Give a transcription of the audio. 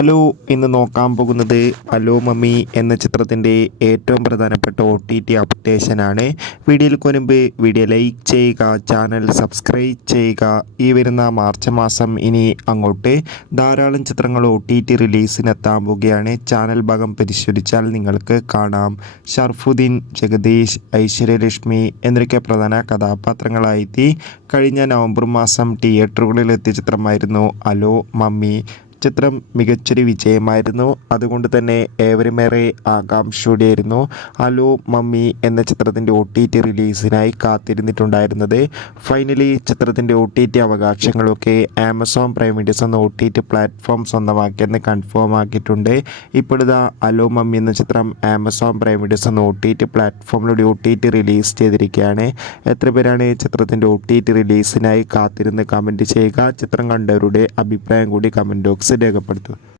Hello, ഇന്ന് നോക്കാൻ പോകുന്നത് ഹലോ മമ്മി എന്ന ചിത്രത്തിൻ്റെ ഏറ്റവും പ്രധാനപ്പെട്ട OTT അപ്ഡേഷനാണ്. വീഡിയോയിൽ മുൻപ് വീഡിയോ ലൈക്ക് ചെയ്യുക, ചാനൽ സബ്സ്ക്രൈബ് ചെയ്യുക. ഈ വരുന്ന മാർച്ച് മാസം ഇനി അങ്ങോട്ട് ധാരാളം ചിത്രങ്ങൾ OTT റിലീസിനെത്താൻ പോവുകയാണ്. ചാനൽ ഭാഗം പരിശോധിച്ചാൽ നിങ്ങൾക്ക് കാണാം. ഷർഫുദ്ദീൻ, ജഗദീഷ്, ഐശ്വര്യലക്ഷ്മി എന്നൊക്കെ പ്രധാന കഥാപാത്രങ്ങളായി കഴിഞ്ഞ നവംബർ മാസം തിയേറ്ററുകളിലെത്തിയ ചിത്രമായിരുന്നു ഹലോ മമ്മി. ചിത്രം മികച്ചൊരു വിജയമായിരുന്നു. അതുകൊണ്ട് തന്നെ ഏവരുമേറെ ആകാംക്ഷയോടെയായിരുന്നു ഹലോ മമ്മി എന്ന ചിത്രത്തിൻ്റെ OTT റിലീസിനായി കാത്തിരുന്നിട്ടുണ്ടായിരുന്നത്. ഫൈനലി ചിത്രത്തിൻ്റെ OTT അവകാശങ്ങളൊക്കെ ആമസോൺ പ്രൈം വീഡിയോസ് എന്ന OTT പ്ലാറ്റ്ഫോം സ്വന്തമാക്കിയെന്ന് കൺഫേം ആക്കിയിട്ടുണ്ട്. ഇപ്പോഴിതാ ഹലോ മമ്മി എന്ന ചിത്രം ആമസോൺ പ്രൈം വീഡിയോസ് എന്ന OTT പ്ലാറ്റ്ഫോമിലൂടെ OTT റിലീസ് ചെയ്തിരിക്കുകയാണ്. എത്ര പേരാണ് ചിത്രത്തിൻ്റെ OTT റിലീസിനായി കാത്തിരുന്ന് കമൻറ്റ് ചെയ്യുക. ചിത്രം കണ്ടവരുടെ അഭിപ്രായം കൂടി കമൻറ്റ് ബോക്സ് രേഖപ്പെടുത്തുക.